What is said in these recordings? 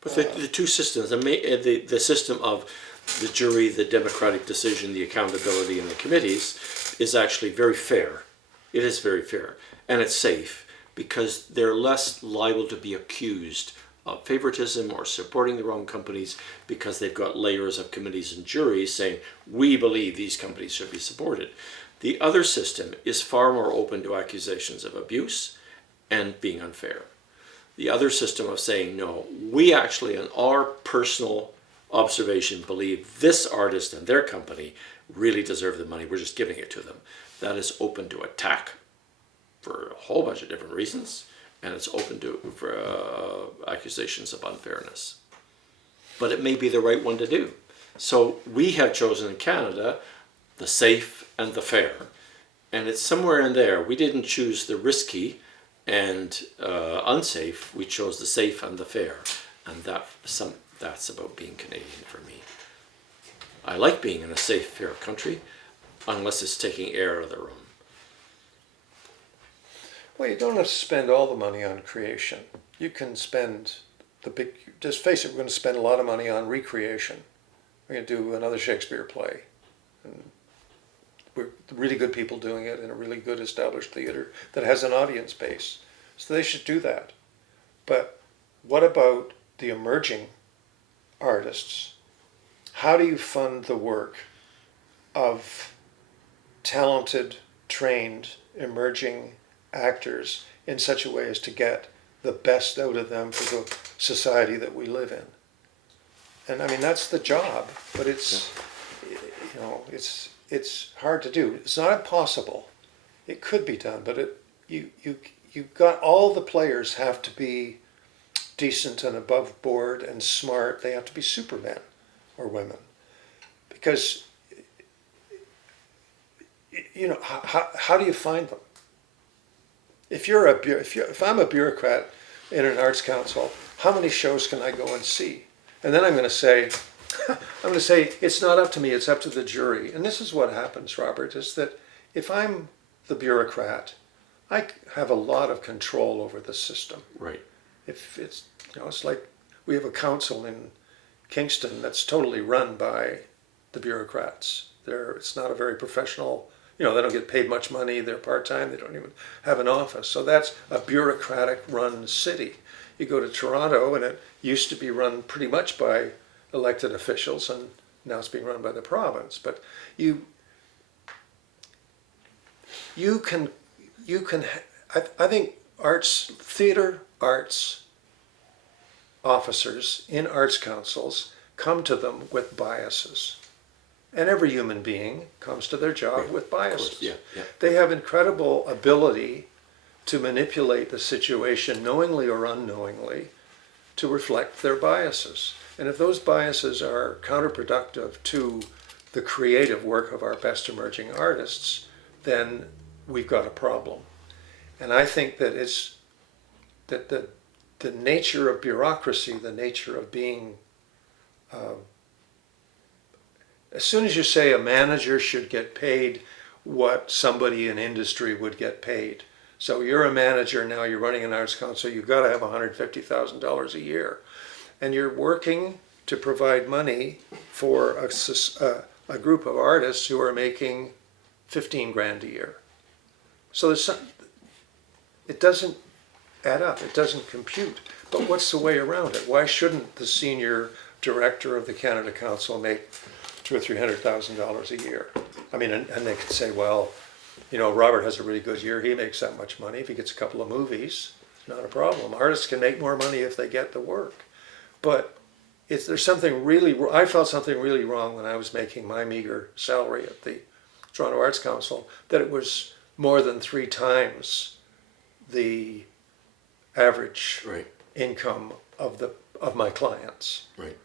But the two systems, the system of the jury, the democratic decision, the accountability, and the committees is actually very fair. It is very fair. And it's safe because they're less liable to be accused of favoritism or supporting the wrong companies because they've got layers of committees and juries saying, we believe these companies should be supported. The other system is far more open to accusations of abuse and being unfair. The other system of saying, no, we actually, in our personal observation, believe this artist and their company really deserve the money, we're just giving it to them. That is open to attack for a whole bunch of different reasons, and it's open for accusations of unfairness. But it may be the right one to do. So we have chosen in Canada the safe and the fair, and it's somewhere in there. We didn't choose the risky and unsafe, we chose the safe and the fair, and that's about being Canadian for me. I like being in a safe, fair country, unless it's taking air out of the room. Well, you don't have to spend all the money on creation. You can spend just face it, we're going to spend a lot of money on recreation. We're going to do another Shakespeare play. And we're really good people doing it in a really good established theater that has an audience base. So they should do that. But what about the emerging artists? How do you fund the work of talented, trained, emerging actors in such a way as to get the best out of them for the society that we live in? And I mean, that's the job, but it's hard to do. It's not impossible. It could be done, but you've got, all the players have to be decent and above board and smart. They have to be supermen or women, because how do you find them? If I'm a bureaucrat in an arts council, how many shows can I go and see? And then I'm going to say, it's not up to me, it's up to the jury. And this is what happens, Robert, is that if I'm the bureaucrat, I have a lot of control over the system. Right. If it's, it's like we have a council in Kingston that's totally run by the bureaucrats. It's not a very professional, they don't get paid much money, they're part-time, they don't even have an office. So that's a bureaucratic run city. You go to Toronto and it used to be run pretty much by elected officials, and now it's being run by the province. But you can, I think theater arts officers in arts councils come to them with biases. And every human being comes to their job with biases. Yeah. They have incredible ability to manipulate the situation, knowingly or unknowingly, to reflect their biases. And if those biases are counterproductive to the creative work of our best emerging artists, then we've got a problem. And I think that the nature of bureaucracy, the nature of being, as soon as you say a manager should get paid what somebody in industry would get paid. So you're a manager now, you're running an arts council, you've got to have $150,000 a year. And you're working to provide money for a group of artists who are making 15 grand a year. So it doesn't add up, it doesn't compute. But what's the way around it? Why shouldn't the senior director of the Canada Council make $200,000 or $300,000 a year? I mean, and they could say, well, Robert has a really good year, he makes that much money. If he gets a couple of movies, not a problem. Artists can make more money if they get the work. But there's something really, I felt something really wrong when I was making my meager salary at the Toronto Arts Council, that it was more than 3 times the average income of my clients. Right.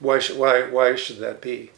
Why should that be?